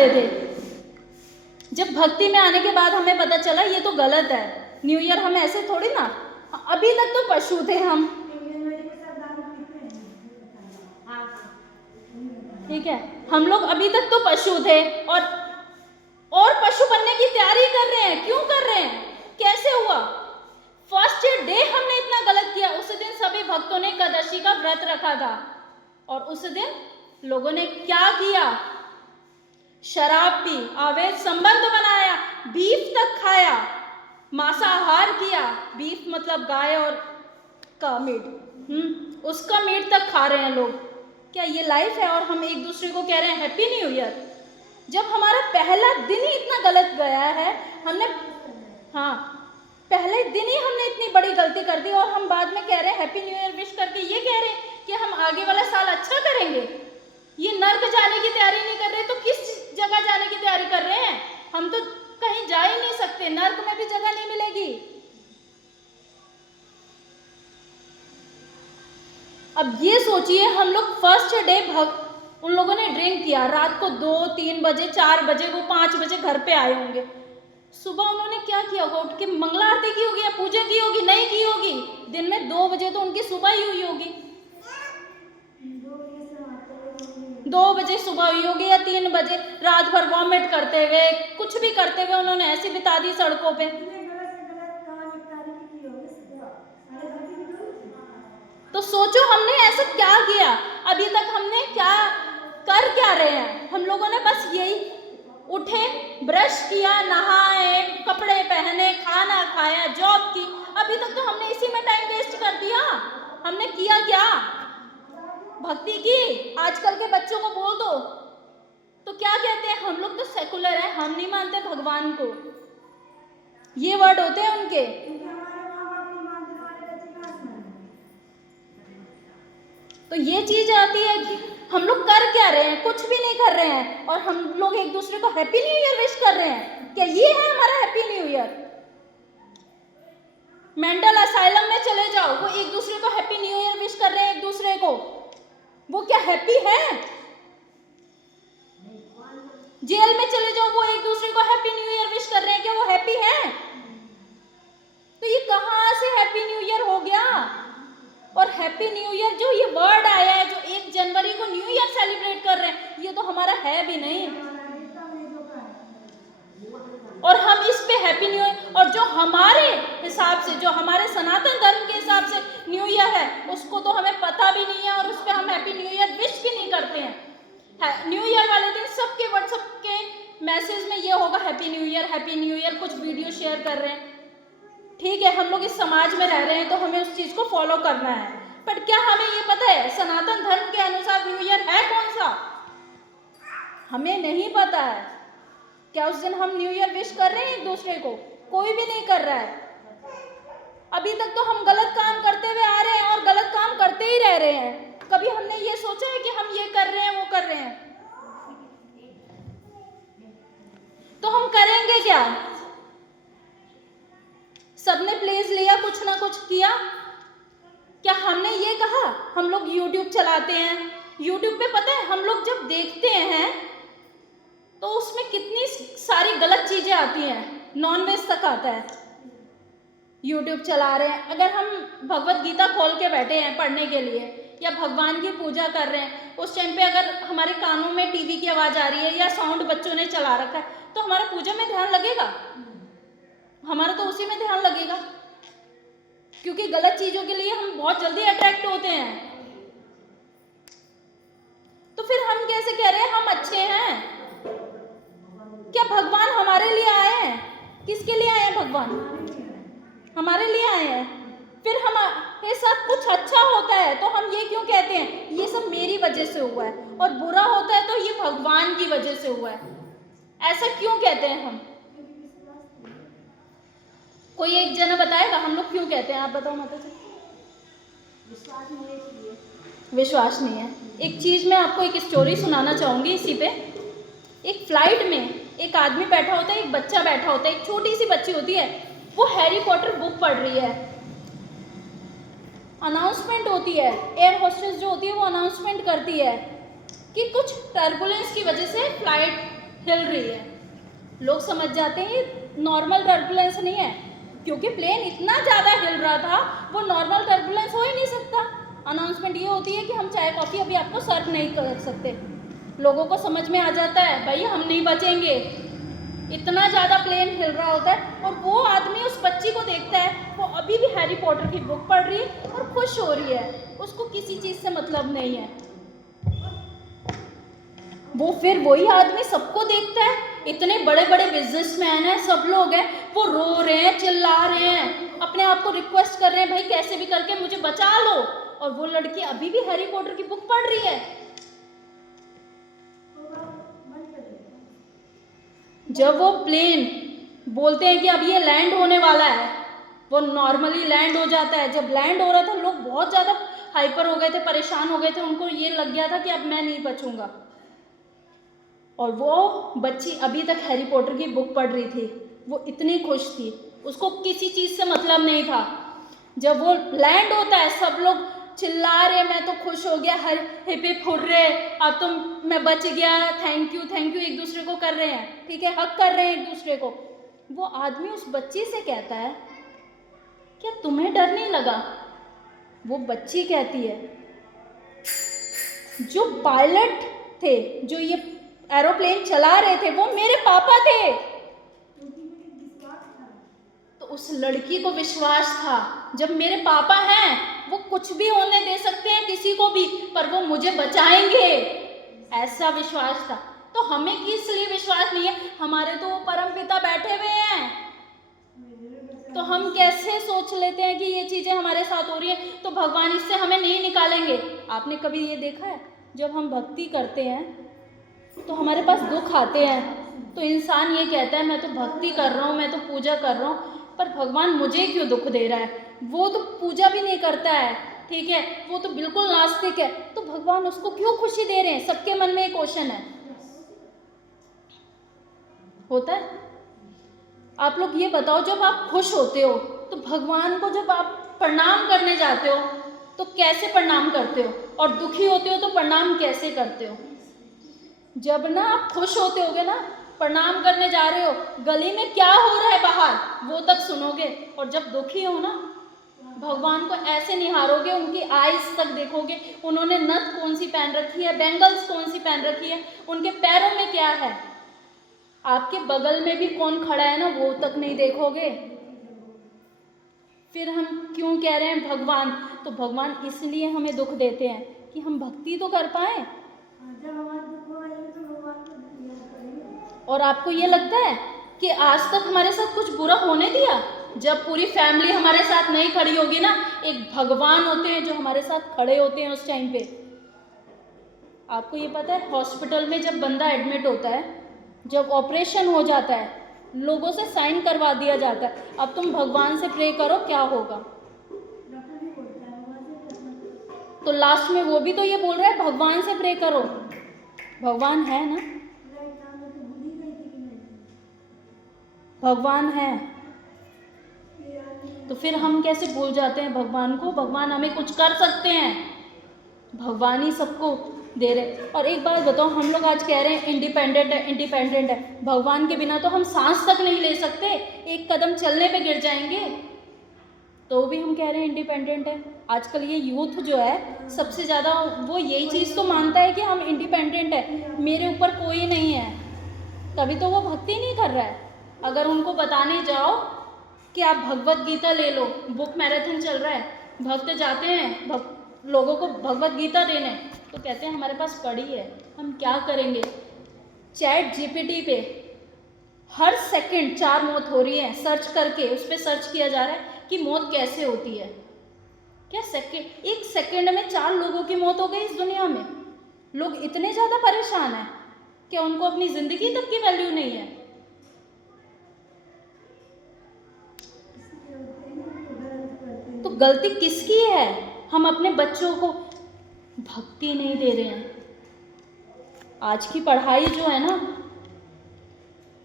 करते थे। जब भक्ति में आने के बाद हमें पता चला ये तो गलत है, न्यू ईयर हम ऐसे थोड़ी ना, अभी तक तो पशु थे हम, ठीक है, हम लोग अभी तक तो पशु थे और पशु बनने की तैयारी कर रहे हैं। क्यों कर रहे हैं, कैसे हुआ? फर्स्ट डे हमने इतना गलत किया। उस दिन सभी भक्तों ने एकादशी का व्रत रखा था और उस दिन लोगों ने क्या किया? शराब पी, अवैध संबंध बनाया, बीफ तक खाया, मांसाहार किया। बीफ मतलब गाय और का मीट, उसका मीट तक खा रहे हैं लोग। क्या ये लाइफ है? और हम एक दूसरे को कह रहे हैं हैप्पी न्यू ईयर। जब हमारा पहला दिन ही इतना गलत गया है, हमने पहले दिन ही हमने इतनी बड़ी गलती कर दी और हम बाद में कह रहे हैं हैप्पी न्यू ईयर विश करके ये कह रहे हैं कि हम आगे वाला साल अच्छा करेंगे। ये नर्क जाने की तैयारी नहीं कर रहे तो किस जगह जाने की तैयारी कर रहे हैं? हम तो कहीं जा ही नहीं सकते, नर्क में भी जगह नहीं मिलेगी। अब ये सोचिए, हम लोग फर्स्ट डे उन लोगों ने ड्रिंक किया, रात को 2-3 बजे 4 बजे, वो 5 बजे घर पे आए होंगे। सुबह उन्होंने क्या किया होगा? उठ के मंगला आरती की होगी या पूजा की होगी? नहीं की होगी। दिन में 2 बजे तो उनकी सुबह ही हुई होगी, 2 बजे सुबह हुई होगी या 3 बजे। रात भर वॉमिट करते हुए, कुछ भी करते हुए उन्होंने ऐसी बिता दी सड़कों पे। तो सोचो हमने ऐसा क्या किया? अभी तक हमने क्या रहे हैं? हम लोगों ने बस यही, उठे, ब्रश किया, नहाए, कपड़े पहने, खाना खाया, जॉब की, अभी तक तो हमने इसी में टाइम वेस्ट कर दिया। हमने किया क्या? भक्ति की। आजकल के बच्चों को बोल दो तो क्या कहते हैं? हम लोग तो सेकुलर हैं, हम नहीं मानते भगवान को, ये वर्ड होते हैं उनके। तो ये चीज आती है कि हम लोग कर क्या रहे हैं? कुछ भी नहीं कर रहे हैं और हम लोग एक दूसरे को हैप्पी न्यू ईयर विश कर रहे हैं। क्या ये है हमारा happy new year? Mental asylum में चले जाओ, वो एक दूसरे को हैप्पी न्यू ईयर विश कर रहे हैं एक दूसरे को, वो क्या हैप्पी है? जेल में चले जाओ, वो एक दूसरे को हैप्पी न्यू ईयर विश कर रहे हैं, क्या वो हैप्पी है? तो ये कहां से हैप्पी न्यू ईयर हो गया? और हैप्पी न्यू ईयर जो ये वर्ड आया है, जो 1 जनवरी को न्यू ईयर सेलिब्रेट कर रहे हैं, ये तो हमारा है भी नहीं। और हम इस पे हैप्पी न्यू ईयर, और जो हमारे हिसाब से, जो हमारे सनातन धर्म के हिसाब से न्यू ईयर है, उसको तो हमें पता भी नहीं है और उस पे हम हैप्पी न्यू ईयर विश भी नहीं करते हैं। न्यू ईयर वाले दिन सबके व्हाट्सएप के मैसेज में ये होगा हैप्पी न्यू ईयर, कुछ वीडियो शेयर कर रहे हैं। ठीक है, हम लोग इस समाज में रह रहे हैं तो हमें उस चीज को फॉलो करना है, बट क्या हमें ये पता है सनातन धर्म के अनुसार न्यू ईयर है कौन सा? हमें नहीं पता है। क्या उस दिन हम न्यू ईयर विश कर रहे हैं एक दूसरे को? कोई भी नहीं कर रहा है। अभी तक तो हम गलत काम करते हुए आ रहे हैं और गलत काम करते ही रह रहे हैं। कभी हमने ये सोचा है कि हम ये कर रहे हैं, वो कर रहे हैं? तो हम करेंगे क्या? सबने प्लेज लिया, कुछ ना कुछ किया। क्या हमने ये कहा? हम लोग यूट्यूब चलाते हैं, यूट्यूब पे पता है हम लोग जब देखते हैं तो उसमें कितनी सारी गलत चीजें आती हैं, नॉनवेज तक आता है। यूट्यूब चला रहे हैं, अगर हम भगवत गीता खोल के बैठे हैं पढ़ने के लिए या भगवान की पूजा कर रहे हैं, उस टाइम पे अगर हमारे कानों में टीवी की आवाज आ रही है या साउंड बच्चों ने चला रखा है, तो हमारा पूजा में ध्यान लगेगा? हमारा तो उसी में ध्यान लगेगा, क्योंकि गलत चीजों के लिए हम बहुत जल्दी अट्रैक्ट होते हैं। तो फिर हम कैसे कह रहे हैं हम अच्छे हैं? क्या भगवान हमारे लिए आए हैं? किसके लिए आए हैं भगवान? हमारे लिए आए हैं। फिर हमारे साथ कुछ अच्छा होता है तो हम ये क्यों कहते हैं ये सब मेरी वजह से हुआ है, और बुरा होता है तो ये भगवान की वजह से हुआ है? ऐसा क्यों कहते हैं हम? कोई एक जना बताएगा हम लोग क्यों कहते हैं? आप बताओ माता जी। विश्वास नहीं है। एक चीज मैं आपको एक स्टोरी सुनाना चाहूंगी इसी पे। एक फ्लाइट में एक आदमी बैठा होता है, एक बच्चा बैठा होता है, एक छोटी सी बच्ची होती है, वो हैरी पॉटर बुक पढ़ रही है। अनाउंसमेंट होती है, एयर होस्टेस जो होती है वो अनाउंसमेंट करती है कि कुछ टर्बुलेंस की वजह से फ्लाइट हिल रही है, लोग समझ जाते हैं ये नॉर्मल टर्बुलेंस नहीं है, क्योंकि प्लेन इतना ज़्यादा हिल रहा था, वो नॉर्मल टर्बुलेंस हो ही नहीं सकता। अनाउंसमेंट ये होती है कि हम चाय कॉफ़ी अभी आपको सर्व नहीं कर सकते, लोगों को समझ में आ जाता है भाई हम नहीं बचेंगे, इतना ज़्यादा प्लेन हिल रहा होता है। और वो आदमी उस बच्ची को देखता है, वो अभी भी हैरी पॉटर की बुक पढ़ रही है और खुश हो रही है, उसको किसी चीज़ से मतलब नहीं है। वो फिर वही आदमी सबको देखता है, इतने बड़े बड़े बिजनेसमैन हैं, सब लोग हैं, वो रो रहे हैं, चिल्ला रहे हैं, अपने आप को रिक्वेस्ट कर रहे हैं भाई कैसे भी करके मुझे बचा लो, और वो लड़की अभी भी हैरी पॉटर की बुक पढ़ रही है। जब वो प्लेन बोलते हैं कि अब ये लैंड होने वाला है, वो नॉर्मली लैंड हो जाता है। जब लैंड हो रहा था लोग बहुत ज़्यादा हाइपर हो गए थे, परेशान हो गए थे, उनको ये लग गया था कि अब मैं नहीं बचूंगा। और वो बच्ची अभी तक हैरी पॉटर की बुक पढ़ रही थी, वो इतनी खुश थी, उसको किसी चीज़ से मतलब नहीं था। जब वो लैंड होता है सब लोग चिल्ला रहे, मैं तो खुश हो गया, हर हिप हिप हुर्रे, अब तो मैं बच गया, थैंक यू एक दूसरे को कर रहे हैं, ठीक है, हक कर रहे हैं एक दूसरे को। वो आदमी उस बच्ची से कहता है क्या तुम्हें डर नहीं लगा? वो बच्ची कहती है जो पायलट थे, जो ये एरोप्लेन चला रहे थे, वो मेरे पापा थे। तो उस लड़की को विश्वास था जब मेरे पापा हैं वो कुछ भी होने दे सकते हैं किसी को भी, पर वो मुझे बचाएंगे, ऐसा विश्वास था। तो हमें किस लिए विश्वास नहीं है? हमारे तो परम पिता बैठे हुए हैं, तो हम कैसे सोच लेते हैं कि ये चीज़ें हमारे साथ हो रही हैं तो भगवान इससे हमें नहीं निकालेंगे। आपने कभी ये देखा है जब हम भक्ति करते हैं तो हमारे पास दुख आते हैं, तो इंसान ये कहता है मैं तो भक्ति कर रहा हूँ, मैं तो पूजा कर रहा हूँ, पर भगवान मुझे क्यों दुख दे रहा है? वो तो पूजा भी नहीं करता है, ठीक है, वो तो बिल्कुल नास्तिक है, तो भगवान उसको क्यों खुशी दे रहे हैं? सबके मन में एक क्वेश्चन है, होता है। आप लोग ये बताओ, जब आप खुश होते हो तो भगवान को जब आप प्रणाम करने जाते हो तो कैसे प्रणाम करते हो, और दुखी होते हो तो प्रणाम कैसे करते हो? जब ना आप खुश होते होगे ना, प्रणाम करने जा रहे हो, गली में क्या हो रहा है बाहर वो तक सुनोगे, और जब दुखी हो ना भगवान को ऐसे निहारोगे, उनकी आईज तक देखोगे, उन्होंने नथ कौन सी पहन रखी है, बैंगल्स कौन सी पहन रखी है, उनके पैरों में क्या है, आपके बगल में भी कौन खड़ा है ना वो तक नहीं देखोगे। फिर हम क्यों कह रहे हैं भगवान? तो भगवान इसलिए हमें दुख देते हैं कि हम भक्ति तो कर पाए। और आपको ये लगता है कि आज तक हमारे साथ कुछ बुरा होने दिया? जब पूरी फैमिली हमारे साथ नहीं खड़ी होगी ना, एक भगवान होते हैं जो हमारे साथ खड़े होते हैं उस टाइम पे। आपको ये पता है हॉस्पिटल में जब बंदा एडमिट होता है, जब ऑपरेशन हो जाता है, लोगों से साइन करवा दिया जाता है, अब तुम भगवान से प्रे करो क्या होगा? तो लास्ट में वो भी तो ये बोल रहा है भगवान से प्रे करो। भगवान है ना, भगवान है, तो फिर हम कैसे भूल जाते हैं भगवान को? भगवान हमें कुछ कर सकते हैं, भगवान ही सबको दे रहे। और एक बात बताओ, हम लोग आज कह रहे हैं इंडिपेंडेंट है, इंडिपेंडेंट है, भगवान के बिना तो हम सांस तक नहीं ले सकते, एक कदम चलने पे गिर जाएंगे, तो भी हम कह रहे हैं इंडिपेंडेंट है। आजकल ये यूथ जो है सबसे ज़्यादा वो यही चीज़ तो मानता है कि हम इंडिपेंडेंट है, मेरे ऊपर कोई नहीं है, तभी तो वो भक्ति नहीं कर रहा है। अगर उनको बताने जाओ कि आप भगवत गीता ले लो, बुक मैराथन चल रहा है, भक्त जाते हैं लोगों को भगवत गीता देने, तो कहते हैं हमारे पास पड़ी है, हम क्या करेंगे? चैट जीपीटी पे हर सेकंड 4 मौत हो रही है, सर्च करके उस पर सर्च किया जा रहा है कि मौत कैसे होती है। क्या सेकंड, एक सेकंड में 4 लोगों की मौत हो गई इस दुनिया में। लोग इतने ज़्यादा परेशान हैं कि उनको अपनी ज़िंदगी तक की वैल्यू नहीं है। तो गलती किसकी है? हम अपने बच्चों को भक्ति नहीं दे रहे हैं। आज की पढ़ाई जो है ना,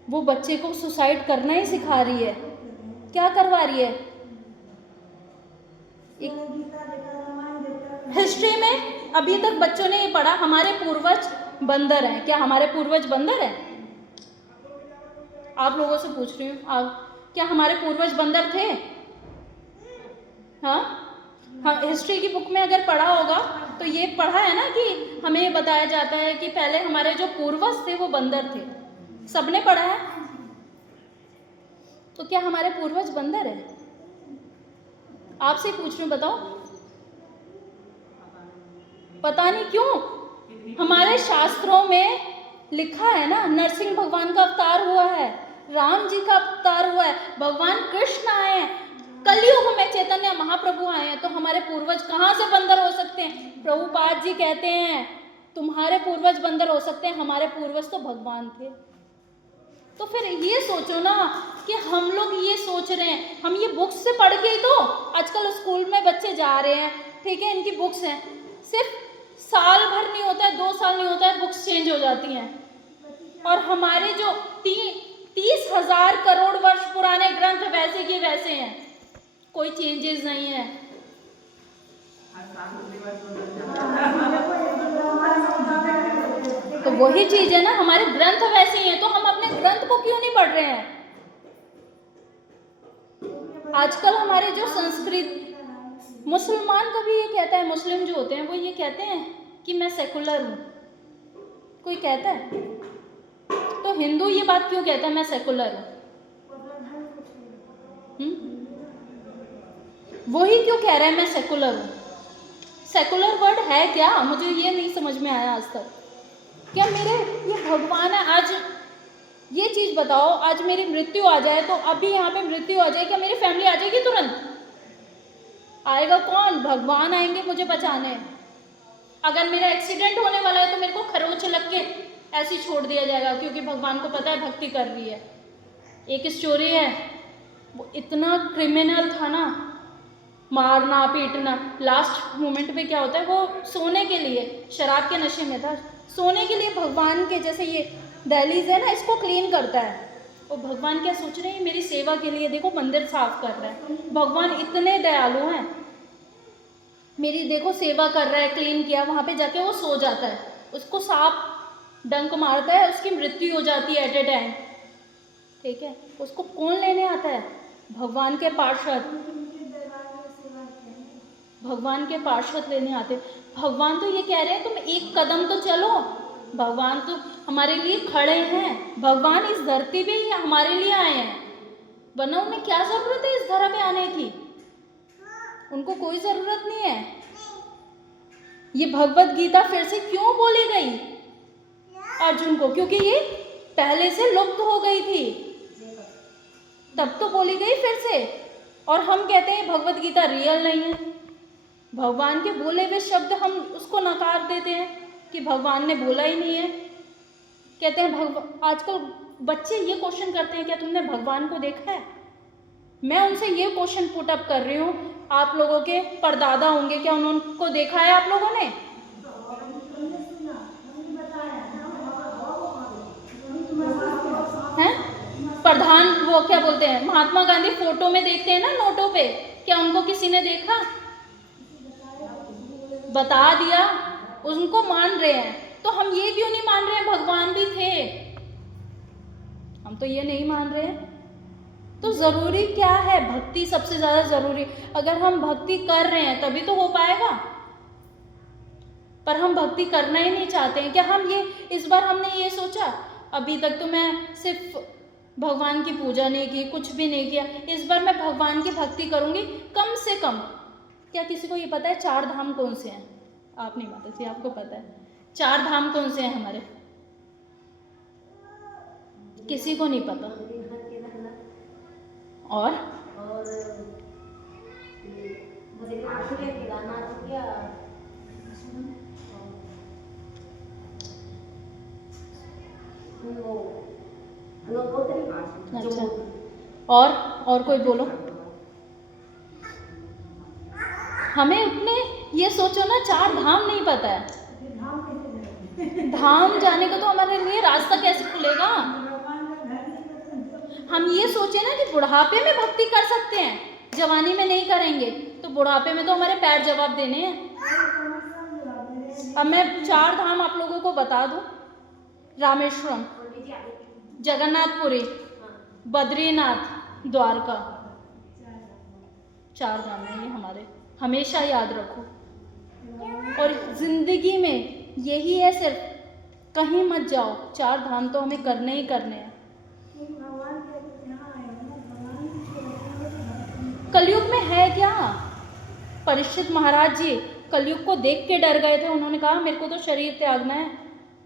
वो बच्चे को सुसाइड करना ही सिखा रही है। क्या करवा रही है? हिस्ट्री में अभी तक बच्चों ने ये पढ़ा हमारे पूर्वज बंदर हैं। क्या हमारे पूर्वज बंदर हैं? आप लोगों से पूछ रही हूँ, क्या हमारे पूर्वज बंदर थे? हाँ, हम हिस्ट्री की बुक में अगर पढ़ा होगा तो ये पढ़ा है ना कि हमें ये बताया जाता है कि पहले हमारे जो पूर्वज थे वो बंदर थे। सबने पढ़ा है। तो क्या हमारे पूर्वज बंदर है? आपसे पूछ रही हूँ, बताओ। पता नहीं क्यों हमारे शास्त्रों में लिखा है ना, नरसिंह भगवान का अवतार हुआ है, राम जी का अवतार हुआ है, भगवान कृष्ण आए हैं, कलयुग में चैतन्य महाप्रभु आए हैं, तो हमारे पूर्वज कहाँ से बंदर हो सकते हैं? प्रभुपाद जी कहते हैं तुम्हारे पूर्वज बंदर हो सकते हैं, हमारे पूर्वज तो भगवान थे। तो फिर ये सोचो ना कि हम लोग ये सोच रहे हैं, हम ये बुक्स से पढ़ के ही तो आजकल स्कूल में बच्चे जा रहे हैं, ठीक है, इनकी बुक्स हैं, सिर्फ साल भर नहीं होता है, 2 साल नहीं होता है, बुक्स चेंज हो जाती हैं। और हमारे जो 30,000 करोड़ वर्ष पुराने ग्रंथ वैसे के वैसे हैं, कोई चेंजेस नहीं है। तो वही चीज है ना, हमारे ग्रंथ वैसे ही हैं, तो हम अपने ग्रंथ को क्यों नहीं पढ़ रहे हैं? आजकल हमारे जो संस्कृत, मुसलमान कभी ये कहता है, मुस्लिम जो होते हैं वो ये कहते हैं कि मैं सेकुलर हूँ, कोई कहता है? तो हिंदू ये बात क्यों कहता है मैं सेकुलर हूँ? वही क्यों कह रहा है मैं सेकुलर हूँ? सेकुलर वर्ड है क्या? मुझे ये नहीं समझ में आया आज तक। क्या मेरे ये भगवान है? आज ये चीज बताओ, आज मेरी मृत्यु आ जाए, तो अभी यहाँ पे मृत्यु आ जाए, क्या मेरी फैमिली आ जाएगी तुरंत? आएगा कौन? भगवान आएंगे मुझे बचाने। अगर मेरा एक्सीडेंट होने वाला है तो मेरे को खरोच लग के ऐसे ही छोड़ दिया जाएगा, क्योंकि भगवान को पता है भक्ति कर रही है। एक स्टोरी है, वो इतना क्रिमिनल था ना, मारना पीटना, लास्ट मोमेंट पे क्या होता है, वो सोने के लिए, शराब के नशे में था, सोने के लिए भगवान के, जैसे ये दहलीज है ना, इसको क्लीन करता है। और भगवान क्या सोच रहे हैं, मेरी सेवा के लिए देखो मंदिर साफ कर रहा है। भगवान इतने दयालु हैं, मेरी देखो सेवा कर रहा है, क्लीन किया, वहाँ पे जाके वो सो जाता है, उसको सांप डंक मारता है, उसकी मृत्यु हो जाती है एट ए टाइम, ठीक है। उसको कौन लेने आता है? भगवान के पार्षद, भगवान के पार्षद लेने आते। भगवान तो ये कह रहे हैं तुम एक कदम तो चलो, भगवान तो हमारे लिए खड़े हैं, भगवान इस धरती पे ही हमारे लिए आए हैं, वरना उन्हें क्या जरूरत है इस धरा पे आने की? उनको कोई जरूरत नहीं है। ये भगवत गीता फिर से क्यों बोली गई अर्जुन को? क्योंकि ये पहले से लुप्त हो गई थी, तब तो बोली गई फिर से। और हम कहते हैं भगवत गीता रियल नहीं है, भगवान के बोले हुए शब्द हम उसको नकार देते हैं कि भगवान ने बोला ही नहीं है। कहते हैं आजकल बच्चे ये क्वेश्चन करते हैं, क्या तुमने भगवान को देखा है? मैं उनसे ये क्वेश्चन पुट अप कर रही हूँ, आप लोगों के परदादा होंगे, क्या उनको देखा है आप लोगों ने? हैं? प्रधान, वो क्या बोलते हैं, महात्मा गांधी फोटो में देखते हैं ना नोटों पे, क्या उनको किसी ने देखा? बता दिया, उनको मान रहे हैं। तो हम ये क्यों नहीं मान रहे हैं भगवान भी थे? हम तो ये नहीं मान रहे हैं। तो जरूरी क्या है? भक्ति सबसे ज्यादा जरूरी। अगर हम भक्ति कर रहे हैं तभी तो हो पाएगा, पर हम भक्ति करना ही नहीं चाहते हैं। क्या हम ये, इस बार हमने ये सोचा, अभी तक तो मैं सिर्फ भगवान की पूजा नहीं की, कुछ भी नहीं किया, इस बार मैं भगवान की भक्ति करूंगी कम से कम। क्या किसी को ये पता है 4 धाम कौन से हैं? आप नहीं माता जी, आपको पता है 4 धाम कौन से हैं हमारे? किसी को नहीं पता। और अच्छा, और कोई बोलो। हमें अपने ये सोचो ना, 4 धाम नहीं पता है, धाम जाने का तो हमारे लिए रास्ता कैसे खुलेगा? हम ये सोचे ना कि बुढ़ापे में भक्ति कर सकते हैं, जवानी में नहीं करेंगे, तो बुढ़ापे में तो हमारे पैर जवाब देने हैं। अब मैं 4 धाम आप लोगों को बता दूं, रामेश्वरम, जगन्नाथपुरी, बद्रीनाथ, द्वारका, 4 धाम है ये हमारे, हमेशा याद रखो। और जिंदगी में यही है सिर्फ, कहीं मत जाओ, 4 धाम तो हमें करने ही करने हैं। कलयुग में है क्या? परीक्षित महाराज जी कलयुग को देख के डर गए थे। उन्होंने कहा मेरे को तो शरीर त्यागना है,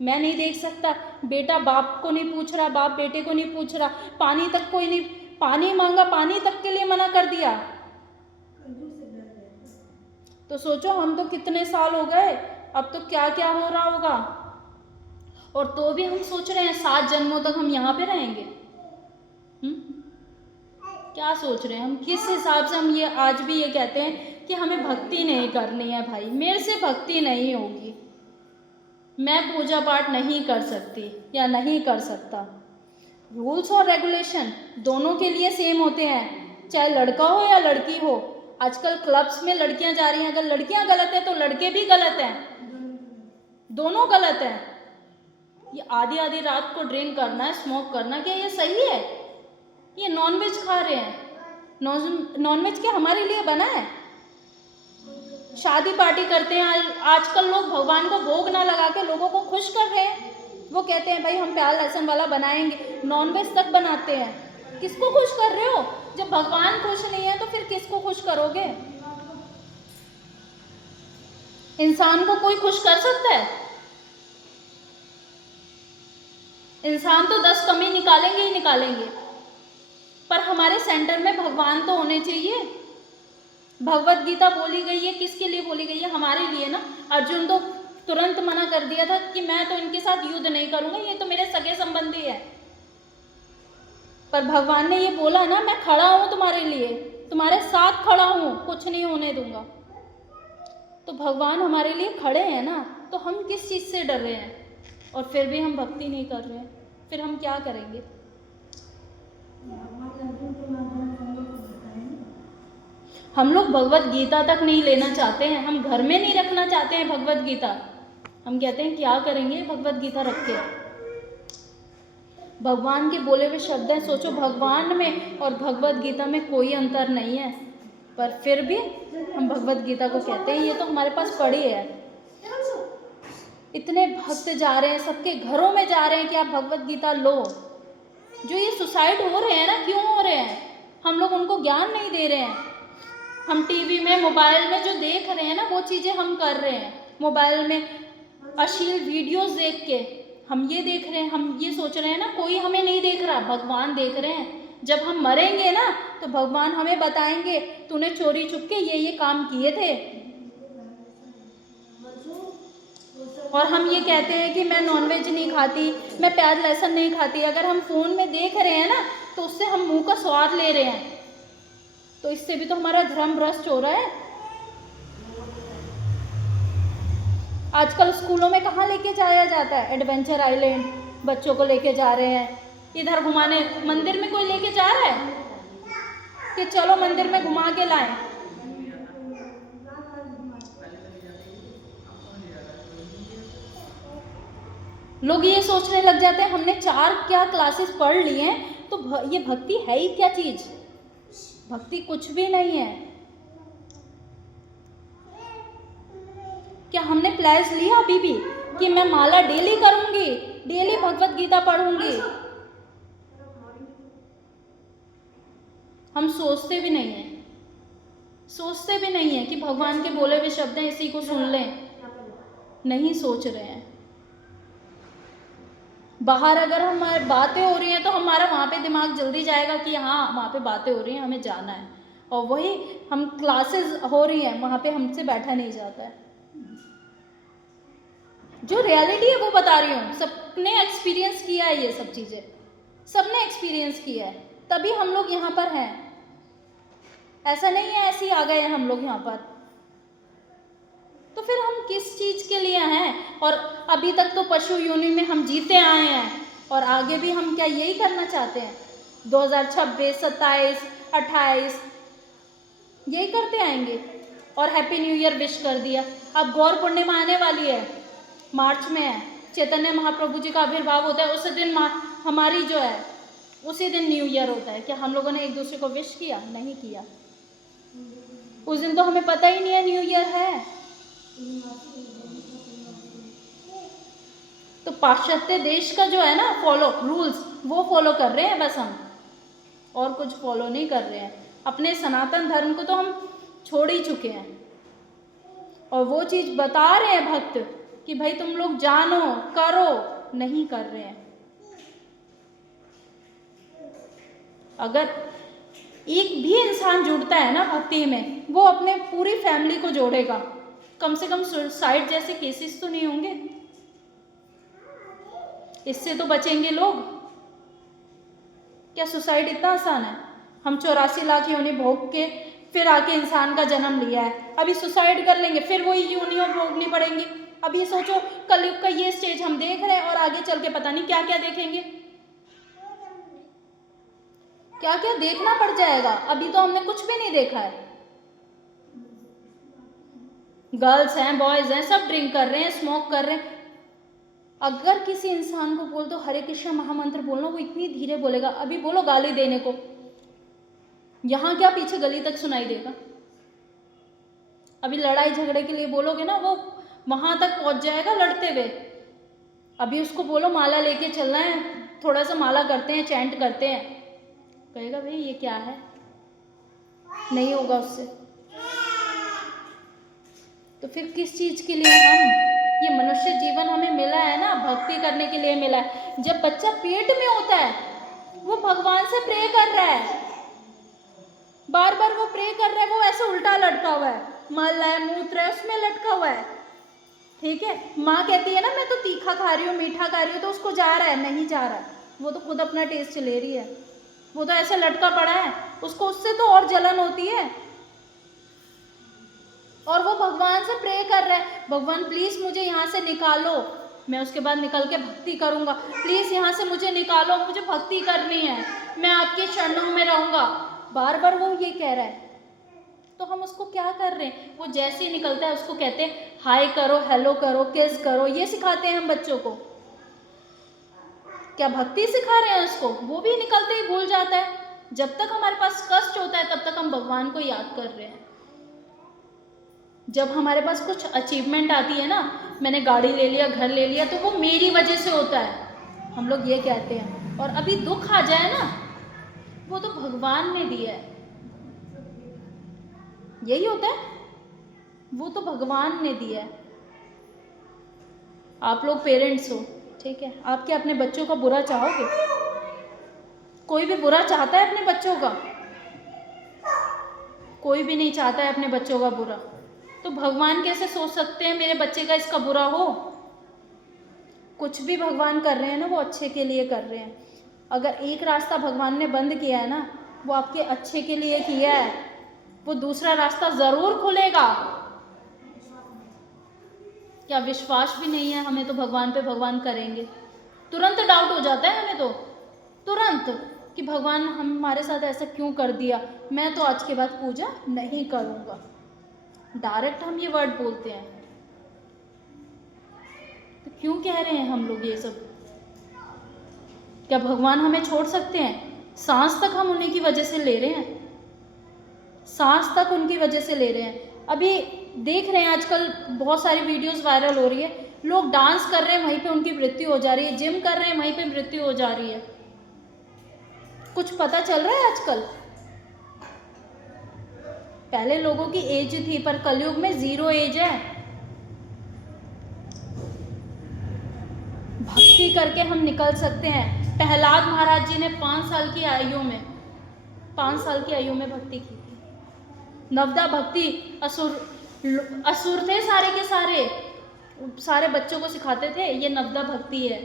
मैं नहीं देख सकता। बेटा बाप को नहीं पूछ रहा, बाप बेटे को नहीं पूछ रहा, पानी तक कोई नहीं, पानी मांगा पानी तक के लिए मना कर दिया। तो सोचो हम तो कितने साल हो गए, अब तो क्या क्या हो रहा होगा। और तो भी हम सोच रहे हैं 7 जन्मों तक हम यहाँ पे रहेंगे। क्या सोच रहे हैं हम? किस हिसाब से हम ये आज भी ये कहते हैं कि हमें भक्ति नहीं करनी है? भाई मेरे से भक्ति नहीं होगी, मैं पूजा पाठ नहीं कर सकती या नहीं कर सकता। रूल्स और रेगुलेशन दोनों के लिए सेम होते हैं, चाहे लड़का हो या लड़की हो। आजकल क्लब्स में लड़कियां जा रही हैं, अगर लड़कियां गलत है तो लड़के भी गलत हैं, दोनों गलत हैं। ये आधी आधी रात को ड्रिंक करना है, स्मोक करना, क्या ये सही है? ये नॉनवेज खा रहे हैं, नॉनवेज क्या हमारे लिए बना है? शादी पार्टी करते हैं आजकल लोग, भगवान को भोग ना लगा के लोगों को खुश कर रहे हैं। वो कहते हैं भाई हम प्याज लहसुन वाला बनाएंगे, नॉनवेज तक बनाते हैं। किसको खुश कर रहे हो? जब भगवान खुश नहीं है तो फिर किसको खुश करोगे? इंसान को कोई खुश कर सकता है? इंसान तो 10 कमी निकालेंगे ही निकालेंगे, पर हमारे सेंटर में भगवान तो होने चाहिए। भगवत गीता बोली गई है, किसके लिए बोली गई है? हमारे लिए ना। अर्जुन तो तुरंत मना कर दिया था कि मैं तो इनके साथ युद्ध नहीं करूंगा, ये तो मेरे सगे संबंधी है। पर भगवान ने ये बोला ना, मैं खड़ा हूं तुम्हारे लिए, तुम्हारे साथ खड़ा हूं, कुछ नहीं होने दूंगा। तो भगवान हमारे लिए खड़े हैं ना, तो हम किस चीज से डर रहे हैं? और फिर भी हम भक्ति नहीं कर रहे हैं, फिर हम क्या करेंगे? हम लोग भगवत गीता तक नहीं लेना चाहते हैं, हम घर में नहीं रखना चाहते हैं भगवत गीता। हम कहते हैं क्या करेंगे भगवत गीता रख के? भगवान के बोले हुए शब्द हैं, सोचो भगवान में और भगवत गीता में कोई अंतर नहीं है, पर फिर भी हम भगवत गीता को कहते हैं ये तो हमारे पास पड़ी है। इतने भक्त जा रहे हैं, सबके घरों में जा रहे हैं कि आप भगवत गीता लो। जो ये सुसाइड हो रहे हैं ना, क्यों हो रहे हैं? हम लोग उनको ज्ञान नहीं दे रहे हैं। हम टीवी में, मोबाइल में जो देख रहे हैं ना, वो चीज़ें हम कर रहे हैं। मोबाइल में अश्लील वीडियोस देख के हम ये देख रहे हैं, हम ये सोच रहे हैं ना कोई हमें नहीं देख रहा, भगवान देख रहे हैं। जब हम मरेंगे ना तो भगवान हमें बताएंगे तूने चोरी छुपके ये काम किए थे। और हम ये कहते हैं कि मैं नॉनवेज नहीं खाती, मैं प्याज लहसुन नहीं खाती। अगर हम फ़ोन में देख रहे हैं ना तो उससे हम मुंह का स्वाद ले रहे हैं, तो इससे भी तो हमारा धर्म भ्रष्ट हो रहा है। आजकल स्कूलों में कहाँ लेके जाया जाता है? एडवेंचर आइलैंड बच्चों को लेके जा रहे हैं, इधर घुमाने। मंदिर में कोई लेके जा रहा है कि चलो मंदिर में घुमा के लाएं? लोग ये सोचने लग जाते हैं हमने 4 क्या क्लासेस पढ़ लिए हैं तो ये भक्ति है ही क्या चीज? भक्ति कुछ भी नहीं है। क्या हमने प्लेज लिया अभी भी कि मैं माला डेली करूंगी, डेली भगवत गीता पढ़ूंगी? हम सोचते भी नहीं है, सोचते भी नहीं है कि भगवान के बोले हुए शब्द हैं, इसी को सुन लें। नहीं सोच रहे हैं। बाहर अगर हमारी बातें हो रही हैं तो हमारा वहाँ पे दिमाग जल्दी जाएगा कि हाँ वहाँ पे बातें हो रही हैं, हमें जाना है। और वही हम क्लासेस हो रही हैं, वहाँ पे हमसे बैठा नहीं जाता है। जो रियलिटी है वो बता रही हूँ, सबने एक्सपीरियंस किया है, ये सब चीज़ें सबने एक्सपीरियंस किया है, तभी हम लोग यहाँ पर हैं। ऐसा नहीं है ऐसे ही आ गए हैं हम लोग यहाँ पर। तो फिर हम किस चीज़ के लिए हैं? और अभी तक तो पशु योनि में हम जीते आए हैं, और आगे भी हम क्या यही करना चाहते हैं? 2026, 27, 28 यही करते आएंगे। और हैप्पी न्यू ईयर विश कर दिया। अब गौर पूर्णिमा आने वाली है, मार्च में है, चैतन्य महाप्रभु जी का आविर्भाव होता है। उस दिन हमारी जो है उसी दिन न्यू ईयर होता है। क्या हम लोगों ने एक दूसरे को विश किया? नहीं किया। उस दिन तो हमें पता ही नहीं है न्यू ईयर है। तो पाश्चात्य देश का जो है ना रूल्स, वो फॉलो कर रहे हैं बस हम, और कुछ फॉलो नहीं कर रहे हैं। अपने सनातन धर्म को तो हम छोड़ ही चुके हैं, और वो चीज़ बता रहे हैं भक्त कि भाई तुम लोग जानो करो, नहीं कर रहे हैं। अगर एक भी इंसान जुड़ता है ना भक्ति में, वो अपने पूरी फैमिली को जोड़ेगा। कम से कम सुसाइड जैसे केसेस तो नहीं होंगे, इससे तो बचेंगे लोग। क्या सुसाइड इतना आसान है? हम 84 लाख योनि भोग के फिर आके इंसान का जन्म लिया है, अभी सुसाइड कर लेंगे फिर वही योनियों भोगनी पड़ेंगी। अब ये सोचो, कलयुग का ये स्टेज हम देख रहे हैं और आगे चल के पता नहीं क्या क्या देखेंगे, क्या क्या देखना पड़ जाएगा। अभी तो हमने कुछ भी नहीं देखा है। गर्ल्स हैं, बॉयज हैं, सब ड्रिंक कर रहे हैं, स्मोक कर रहे हैं। अगर किसी इंसान को बोल दो हरे कृष्ण महामंत्र बोलना, वो इतनी धीरे बोलेगा। अभी बोलो गाली देने को, यहाँ क्या पीछे गली तक सुनाई देगा। अभी लड़ाई झगड़े के लिए बोलोगे ना, वो वहां तक पहुंच जाएगा लड़ते हुए। अभी उसको बोलो माला लेके चलना है, थोड़ा सा माला करते हैं, चैंट करते हैं, कहेगा भाई ये क्या है, नहीं होगा उससे। तो फिर किस चीज के लिए ये मनुष्य जीवन हमें मिला है ना, भक्ति करने के लिए मिला है। जब बच्चा पेट में होता है, वो भगवान से प्रे कर रहा है, बार बार वो प्रे कर रहा है, वो ऐसे उल्टा लटका हुआ है, मल है, मूत्र है, उसमें लटका हुआ है। ठीक है, माँ कहती है ना मैं तो तीखा खा रही हूँ, मीठा खा रही हूँ, तो उसको जा रहा है, नहीं जा रहा है, वो तो खुद अपना टेस्ट ले रही है, वो तो ऐसे लटका पड़ा है, उसको उससे तो और जलन होती है। और वो भगवान से प्रे कर रहा है, भगवान प्लीज मुझे यहाँ से निकालो, मैं उसके बाद निकल के भक्ति करूंगा, प्लीज यहाँ से मुझे निकालो, मुझे भक्ति करनी है, मैं आपके चरणों में रहूंगा। बार बार वो ये कह रहा है। तो हम उसको क्या कर रहे हैं, वो जैसे ही निकलता है उसको कहते हैं हाय करो, हेलो करो, किस करो, ये सिखाते हैं हम बच्चों को। क्या भक्ति सिखा रहे हैं उसको? वो भी निकलते ही भूल जाता है। जब तक हमारे पास कष्ट होता है तब तक हम भगवान को याद कर रहे हैं। जब हमारे पास कुछ अचीवमेंट आती है ना, मैंने गाड़ी ले लिया, घर ले लिया, तो वो मेरी वजह से होता है, हम लोग ये कहते हैं। और अभी दुख आ जाए ना, वो तो भगवान ने दिया है, यही होता है, वो तो भगवान ने दिया है। आप लोग पेरेंट्स हो, ठीक है, आप क्या अपने बच्चों का बुरा चाहोगे? कोई भी बुरा चाहता है अपने बच्चों का? कोई भी नहीं चाहता है अपने बच्चों का बुरा। तो भगवान कैसे सोच सकते हैं मेरे बच्चे का इसका बुरा हो? कुछ भी भगवान कर रहे हैं ना, वो अच्छे के लिए कर रहे हैं। अगर एक रास्ता भगवान ने बंद किया है ना, वो आपके अच्छे के लिए किया है, वो दूसरा रास्ता जरूर खुलेगा। क्या विश्वास भी नहीं है हमें तो भगवान पे, भगवान करेंगे? तुरंत डाउट हो जाता है हमें तो, तुरंत, कि भगवान हमारे साथ ऐसा क्यों कर दिया, मैं तो आज के बाद पूजा नहीं करूँगा। डायरेक्ट हम ये वर्ड बोलते हैं। तो क्यों कह रहे हैं हम लोग ये सब? क्या भगवान हमें छोड़ सकते हैं? सांस तक हम उन्हीं की वजह से ले रहे हैं, सांस तक उनकी वजह से ले रहे हैं। अभी देख रहे हैं आजकल बहुत सारी वीडियोस वायरल हो रही है, लोग डांस कर रहे हैं वहीं पे उनकी मृत्यु हो जा रही है, जिम कर रहे हैं वहीं पे मृत्यु हो जा रही है। कुछ पता चल रहा है आजकल? पहले लोगों की एज थी, पर कलयुग में 0 एज है। भक्ति करके हम निकल सकते हैं। प्रहलाद महाराज जी ने 5 साल की आयु में, 5 साल की आयु में भक्ति की थी। नवदा भक्ति, असुर थे सारे के सारे बच्चों को सिखाते थे, ये नवदा भक्ति है।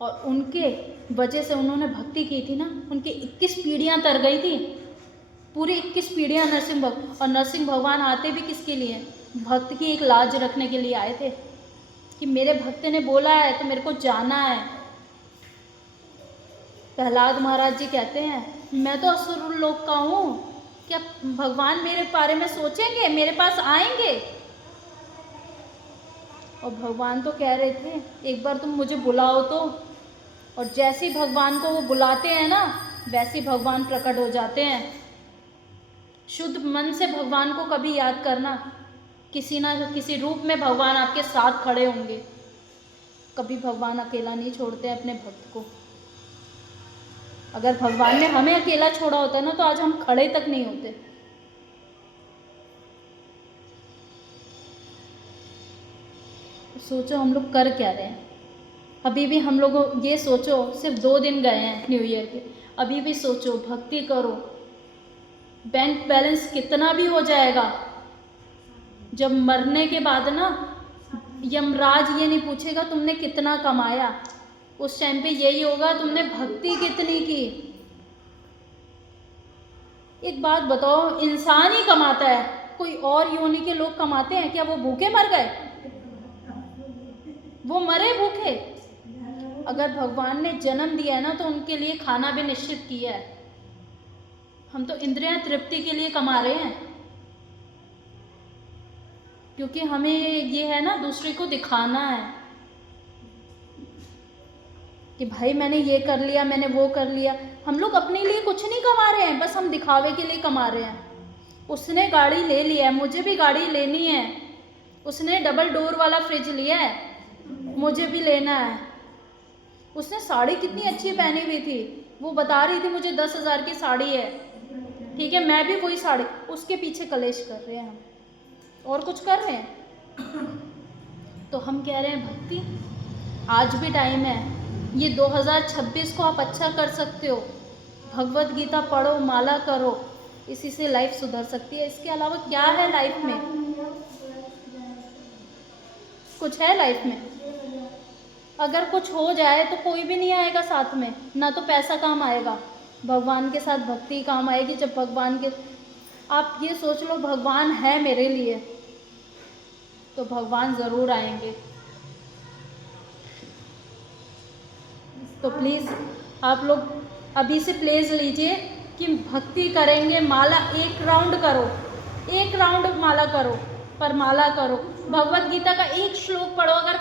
और उनके वजह से उन्होंने भक्ति की थी ना, उनकी 21 पीढ़ियां तर गई थी, पूरी 21 पीढ़ियां और नरसिंह भगवान आते भी किसके लिए? भक्त की एक लाज रखने के लिए आए थे, कि मेरे भक्त ने बोला है तो मेरे को जाना है। प्रहलाद महाराज जी कहते हैं मैं तो असुर लोक का हूँ, क्या भगवान मेरे बारे में सोचेंगे, मेरे पास आएंगे? और भगवान तो कह रहे थे एक बार तुम मुझे बुलाओ तो, और जैसे ही भगवान को वो बुलाते हैं ना, वैसे ही भगवान प्रकट हो जाते हैं। शुद्ध मन से भगवान को कभी याद करना, किसी ना किसी रूप में भगवान आपके साथ खड़े होंगे। कभी भगवान अकेला नहीं छोड़ते अपने भक्त को। अगर भगवान ने हमें अकेला छोड़ा होता ना, तो आज हम खड़े तक नहीं होते। सोचो हम लोग कर क्या रहे हैं। अभी भी हम लोगों, ये सोचो सिर्फ 2 दिन गए हैं न्यू ईयर के, अभी भी सोचो भक्ति करो। बैंक बैलेंस कितना भी हो जाएगा, जब मरने के बाद ना यमराज ये नहीं पूछेगा तुमने कितना कमाया, उस टाइम पे यही होगा तुमने भक्ति कितनी की। एक बात बताओ, इंसान ही कमाता है, कोई और योनि के लोग कमाते हैं क्या? वो भूखे मर गए? वो मरे भूखे? अगर भगवान ने जन्म दिया है ना, तो उनके लिए खाना भी निश्चित किया है। हम तो इंद्रियां तृप्ति के लिए कमा रहे हैं, क्योंकि हमें ये है ना, दूसरे को दिखाना है कि भाई मैंने ये कर लिया, मैंने वो कर लिया। हम लोग अपने लिए कुछ नहीं कमा रहे हैं, बस हम दिखावे के लिए कमा रहे हैं। उसने गाड़ी ले लिया है, मुझे भी गाड़ी लेनी है। उसने डबल डोर वाला फ्रिज लिया है, मुझे भी लेना है। उसने साड़ी कितनी अच्छी पहनी हुई थी, वो बता रही थी मुझे 10,000 की साड़ी है, ठीक है, मैं भी वही साड़ी। उसके पीछे कलेश कर रहे हैं हम, और कुछ कर रहे हैं। तो हम कह रहे हैं भक्ति, आज भी टाइम है। ये 2026 को आप अच्छा कर सकते हो। भगवत गीता पढ़ो, माला करो, इसी से लाइफ सुधर सकती है। इसके अलावा क्या है लाइफ में? कुछ है लाइफ में? अगर कुछ हो जाए तो कोई भी नहीं आएगा साथ में, ना तो पैसा काम आएगा। भगवान के साथ भक्ति काम आएगी। जब भगवान के, आप ये सोच लो भगवान है मेरे लिए, तो भगवान ज़रूर आएंगे। तो प्लीज़ आप लोग अभी से प्लेज लीजिए कि भक्ति करेंगे। माला 1 राउंड करो, 1 राउंड माला करो, पर माला करो। भगवत गीता का 1 श्लोक पढ़ो। अगर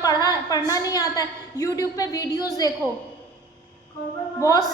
पढ़ना नहीं आता है, यूट्यूब पे वीडियोस देखो। बॉस